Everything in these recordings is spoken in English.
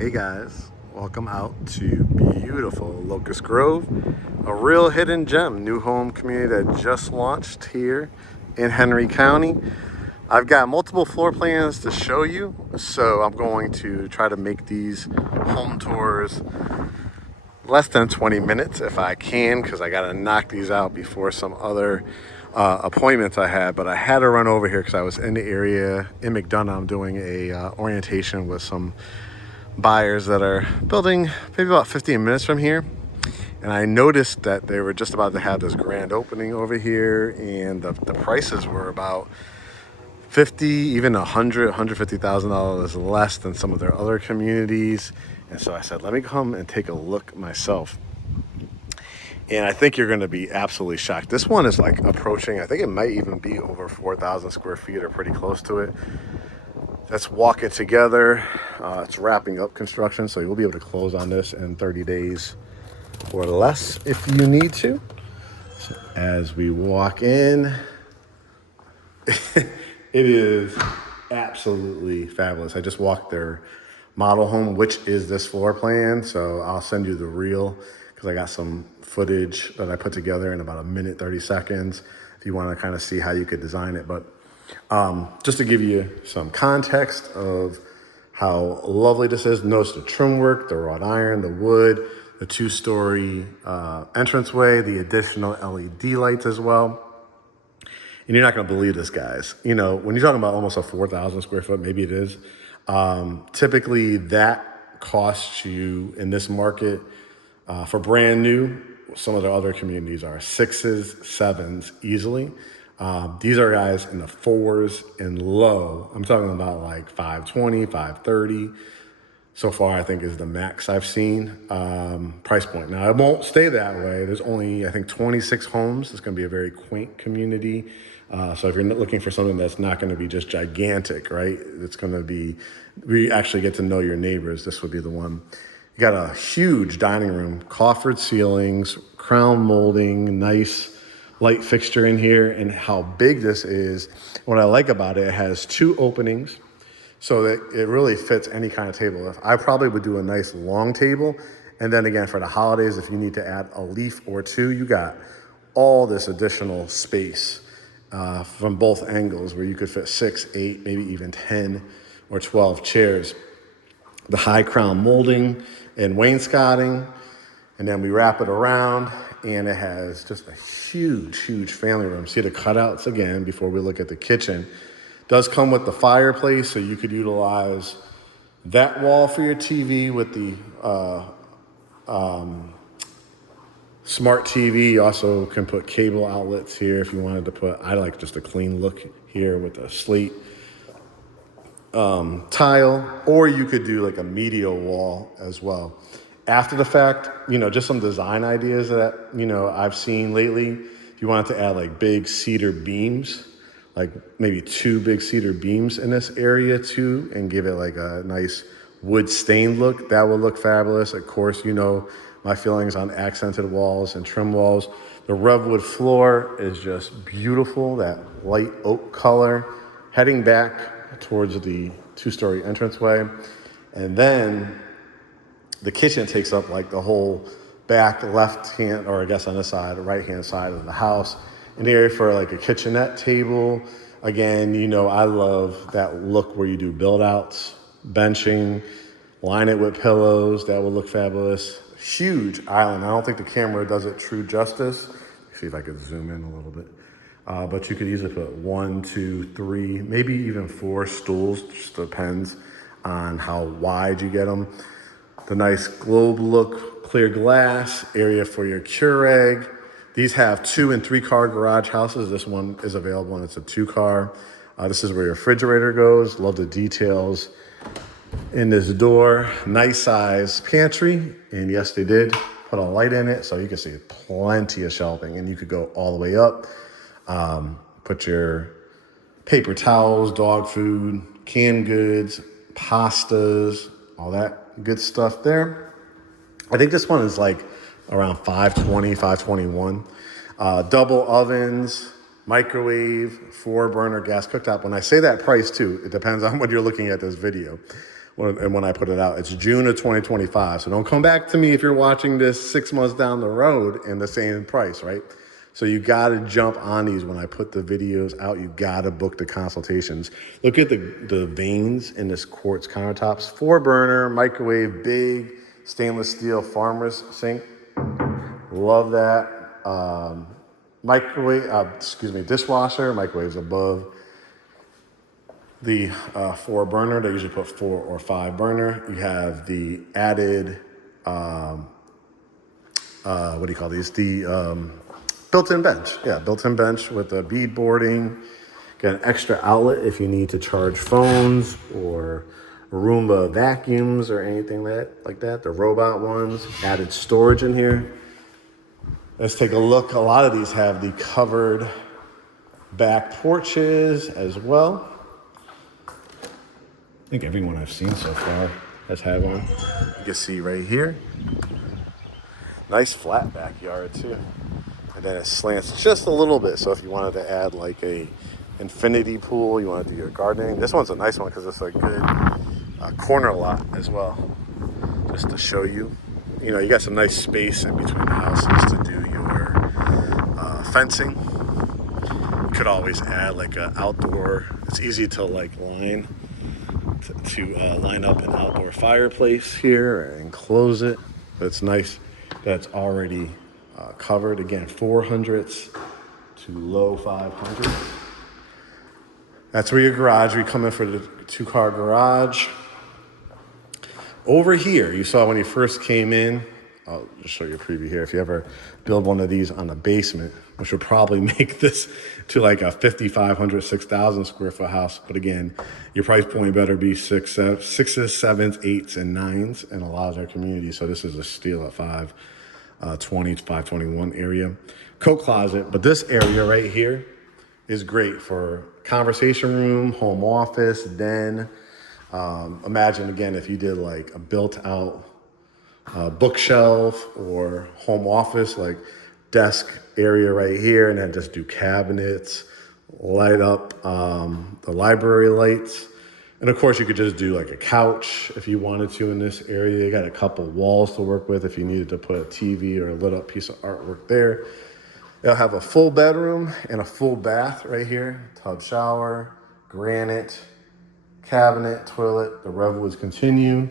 Hey guys, welcome out to beautiful Locust Grove, a real hidden gem, new home community that just launched here in Henry County. I've got multiple floor plans to show you, so I'm going to try to make these home tours less than 20 minutes if I can, because I got to knock these out before some other appointments I had. But I had to run over here because I was in the area in McDonough. I'm doing a orientation with some buyers that are building maybe about 15 minutes from here, and I noticed that they were just about to have this grand opening over here, and the prices were about 50, even $150,000 less than some of their other communities. And so I said, let me come and take a look myself, and I think you're going to be absolutely shocked. This one is like approaching, I think it might even be over 4,000 square feet or pretty close to it. Let's walk it together. It's wrapping up construction, so you'll be able to close on this in 30 days or less if you need to. So as we walk in, it is absolutely fabulous. I just walked their model home, which is this floor plan. So I'll send you the reel because I got some footage that I put together in about a minute, 30 seconds if you want to kind of see how you could design it. But just to give you some context of how lovely this is, notice the trim work, the wrought iron, the wood, the two-story entranceway, the additional LED lights as well. And you're not going to believe this, guys. You know, when you're talking about almost a 4,000 square foot, maybe it is, typically that costs you in this market for brand new. Some of the other communities are 6s, 7s easily. These are guys in the 4s and low. I'm talking about like 520, 530. So far, I think is the max I've seen price point. Now, it won't stay that way. There's only, I think, 26 homes. It's going to be a very quaint community. So if you're looking for something that's not going to be just gigantic, right? It's going to be, we actually get to know your neighbors. This would be the one. You got a huge dining room, coffered ceilings, crown molding, nice light fixture in here. And how big this is, what I like about it, it has 2 openings so that it really fits any kind of table. I probably would do a nice long table. And then again, for the holidays, if you need to add a leaf or 2, you got all this additional space from both angles where you could fit 6, 8, maybe even 10 or 12 chairs. The high crown molding and wainscoting, and then we wrap it around, and it has just a huge family room. See the cutouts again before we look at the kitchen. Does come with the fireplace, so you could utilize that wall for your TV with the smart TV. You also can put cable outlets here if you wanted to put, I like just a clean look here with a slate tile, or you could do like a medial wall as well. After the fact, you know, just some design ideas that, you know, I've seen lately. If you wanted to add like big cedar beams, like maybe 2 big cedar beams in this area too, and give it like a nice wood stained look, that would look fabulous. Of course, you know my feelings on accented walls and trim walls. The redwood floor is just beautiful, that light oak color, heading back towards the 2-story entranceway. And then the kitchen takes up like the whole back left hand, or I guess on this side, the right hand side of the house. An area for like a kitchenette table. Again, you know, I love that look where you do build outs, benching, line it with pillows. That would look fabulous. Huge island. I don't think the camera does it true justice. See if I could zoom in a little bit. But you could easily put 1, 2, 3, maybe even 4 stools. Just depends on how wide you get them. The nice globe look, clear glass, area for your Keurig. These have 2- and 3-car garage houses. This one is available and it's a 2-car. This is where your refrigerator goes. Love the details in this door. Nice size pantry. And yes, they did put a light in it, so you can see plenty of shelving, and you could go all the way up. Put your paper towels, dog food, canned goods, pastas, all that good stuff there. I think this one is like around 520, 521. Double ovens, microwave, 4-burner gas cooktop. When I say that price too, it depends on when you're looking at this video. and when I put it out. It's June of 2025. So don't come back to me if you're watching this 6 months down the road and the same price, right? So you got to jump on these when I put the videos out. You got to book the consultations. Look at the veins in this quartz countertops. 4-burner, microwave, big stainless steel farmer's sink. Love that. Dishwasher. Microwave's above the 4-burner. They usually put 4 or 5-burner. You have the added, what do you call these? The built-in bench. Yeah, built-in bench with the bead boarding. Got an extra outlet if you need to charge phones or Roomba vacuums or anything like that. The robot ones. Added storage in here. Let's take a look. A lot of these have the covered back porches as well. I think everyone I've seen so far has had one. You can see right here. Nice flat backyard too. And then it slants just a little bit. So if you wanted to add like a infinity pool, you want to do your gardening. This one's a nice one because it's a good corner lot as well. Just to show you. You know, you got some nice space in between the houses to do your fencing. You could always add like an outdoor, it's easy to like line up an outdoor fireplace here and close it. But it's nice that it's already covered. Again, 400s to low 500s. That's where your garage, we come in for the 2-car garage. Over here, you saw when you first came in, I'll just show you a preview here. If you ever build one of these on a basement, which would probably make this to like a 5,500, 6,000 square foot house. But again, your price point better be sixes, 7s, 8s, and 9s in a lot of their communities. So this is a steal at 520 to 521 area. Coat closet, but this area right here is great for conversation room, home office, den. Imagine again if you did like a built out bookshelf or home office, like desk area right here, and then just do cabinets, light up the library lights. And of course you could just do like a couch if you wanted to in this area. You got a couple walls to work with if you needed to put a TV or a lit up piece of artwork there. They'll have a full bedroom and a full bath right here. Tub shower, granite, cabinet, toilet, the Revwoods continue.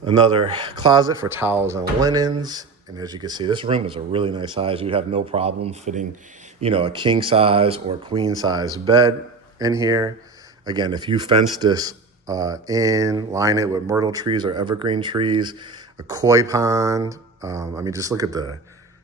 Another closet for towels and linens. And as you can see, this room is a really nice size. You have no problem fitting, you know, a king size or queen size bed in here. Again, if you fence this line it with myrtle trees or evergreen trees, a koi pond. I mean, just look at the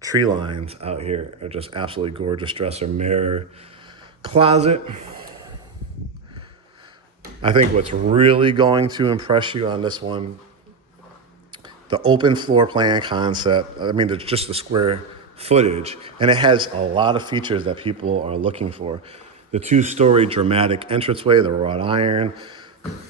tree lines out here. Are just absolutely gorgeous. Dresser, mirror, closet. I think what's really going to impress you on this one, the open floor plan concept. I mean, it's just the square footage, and it has a lot of features that people are looking for. The 2-story dramatic entranceway, the wrought iron,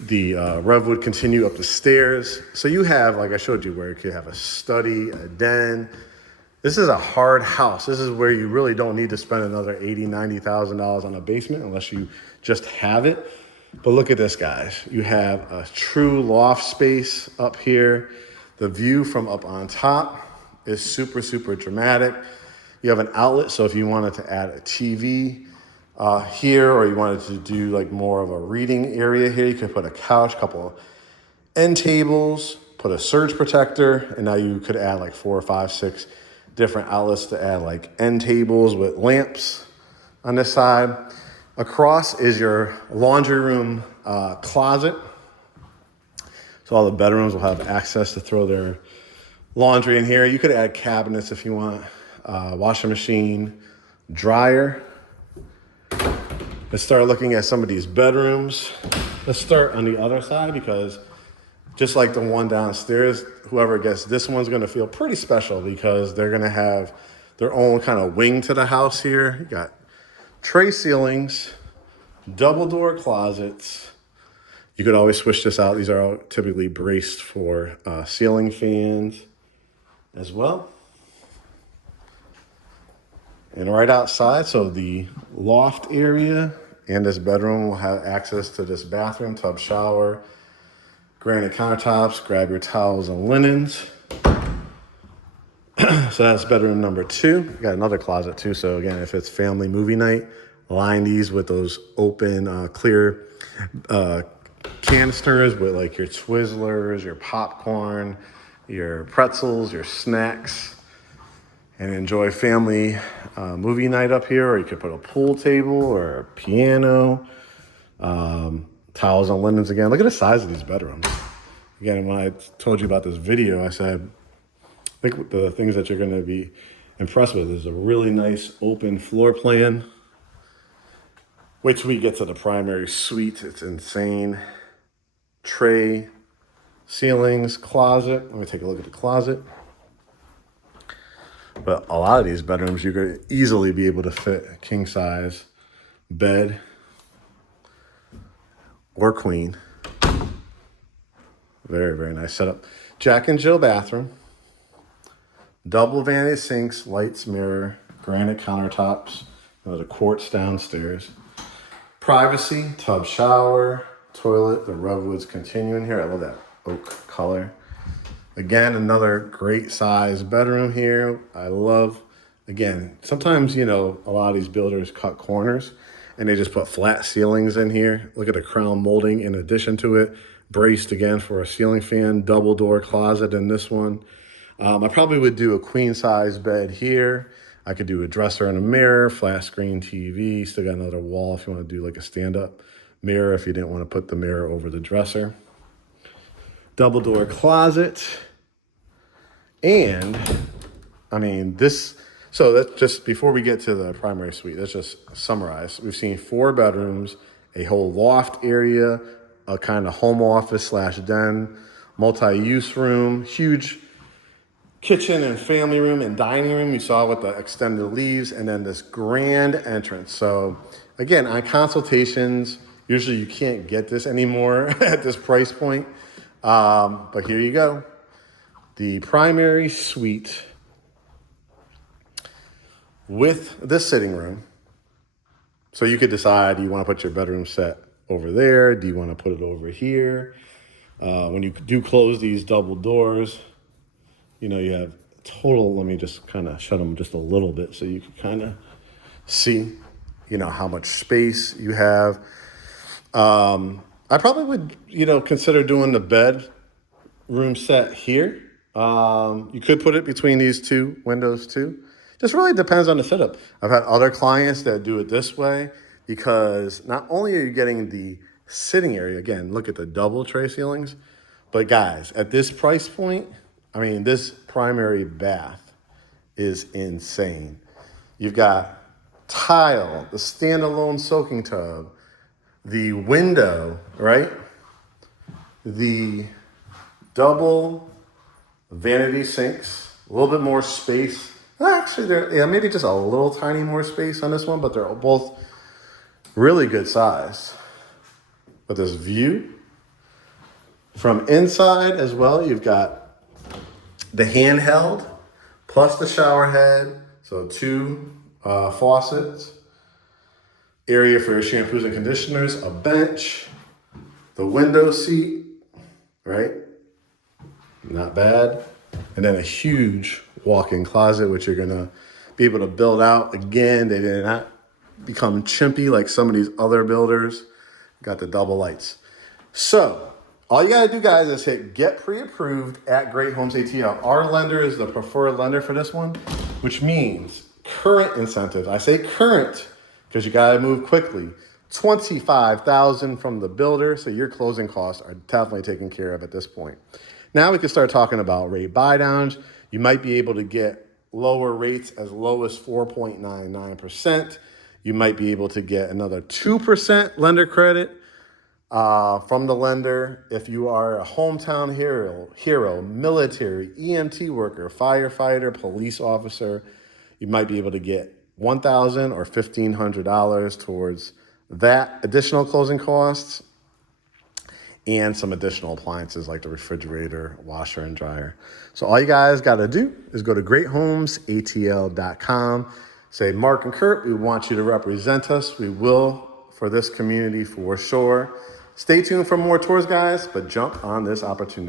the Revwood continue up the stairs. So you have, like I showed you, where you could have a study, a den. This is a hard house. This is where you really don't need to spend another $80,000, $90,000 on a basement unless you just have it. But look at this, guys. You have a true loft space up here. The view from up on top is super, super dramatic. You have an outlet, so if you wanted to add a TV here, or you wanted to do like more of a reading area here, you could put a couch, couple of end tables, put a surge protector, and now you could add like 4 or 5, 6 different outlets to add like end tables with lamps on this side. Across is your laundry room closet. So all the bedrooms will have access to throw their laundry in here. You could add cabinets if you want, washing machine, dryer. Let's start looking at some of these bedrooms. Let's start on the other side because just like the one downstairs, whoever gets this one's gonna feel pretty special because they're gonna have their own kind of wing to the house here. You got tray ceilings, double door closets. You could always switch this out. These are all typically braced for ceiling fans as well. And right outside, so the loft area and this bedroom will have access to this bathroom, tub shower, Granite countertops, grab your towels and linens. So that's bedroom number 2. You got another closet too. So again, if it's family movie night, line these with those open, clear canisters with like your Twizzlers, your popcorn, your pretzels, your snacks, and enjoy family movie night up here. Or you could put a pool table or a piano, towels and linens again. Look at the size of these bedrooms. Again, when I told you about this video, I said, I think the things that you're going to be impressed with is a really nice open floor plan. Wait till we get to the primary suite. It's insane. Tray, ceilings, closet. Let me take a look at the closet. But a lot of these bedrooms, you're going to easily be able to fit a king size bed or queen. Very, very nice setup. Jack and Jill bathroom. Double vanity sinks, lights, mirror, granite countertops, the quartz downstairs. Privacy, tub shower, toilet, the redwoods continue in here. I love that oak color. Again, another great size bedroom here. I love, again, sometimes, a lot of these builders cut corners and they just put flat ceilings in here. Look at the crown molding in addition to it. Braced again for a ceiling fan, double door closet in this one. I probably would do a queen size bed here. I could do a dresser and a mirror, flat screen TV. Still got another wall if you want to do like a stand up mirror if you didn't want to put the mirror over the dresser. Double door closet. And so that's just before we get to the primary suite, let's just summarize. We've seen 4 bedrooms, a whole loft area, a kind of home office / den, multi-use room, huge kitchen and family room and dining room you saw with the extended leaves, and then this grand entrance. So again, on consultations, usually you can't get this anymore at this price point. But here you go. The primary suite with the sitting room. So you could decide, do you want to put your bedroom set over there? Do you want to put it over here? When you do close these double doors, you have total, let me just kind of shut them just a little bit so you can kind of see, how much space you have. I probably would, consider doing the bedroom set here. You could put it between these 2 windows too. Just really depends on the setup. I've had other clients that do it this way because not only are you getting the sitting area, again, look at the double tray ceilings, but guys, at this price point, this primary bath is insane. You've got tile, the standalone soaking tub, the window, right? The double vanity sinks, a little bit more space. Actually, maybe just a little tiny more space on this one, but they're both really good size. But this view from inside as well, you've got the handheld plus the shower head. So 2 faucets, area for your shampoos and conditioners, a bench, the window seat, right? Not bad. And then a huge walk-in closet, which you're gonna be able to build out. Again, they did not become chimpy like some of these other builders. Got the double lights. So all you gotta do, guys, is hit get pre-approved at GreatHomesATL. Our lender is the preferred lender for this one, which means current incentives. I say current because you gotta move quickly. $25,000 from the builder, so your closing costs are definitely taken care of at this point. Now we can start talking about rate buy downs. You might be able to get lower rates as low as 4.99%. You might be able to get another 2% lender credit from the lender if you are a hometown hero, military, EMT worker, firefighter, police officer. You might be able to get $1,000 or $1,500 towards that additional closing costs and some additional appliances like the refrigerator, washer, and dryer. So all you guys got to do is go to GreatHomesATL.com. Say, Mark and Kurt, we want you to represent us. We will for this community for sure. Stay tuned for more tours, guys, but jump on this opportunity.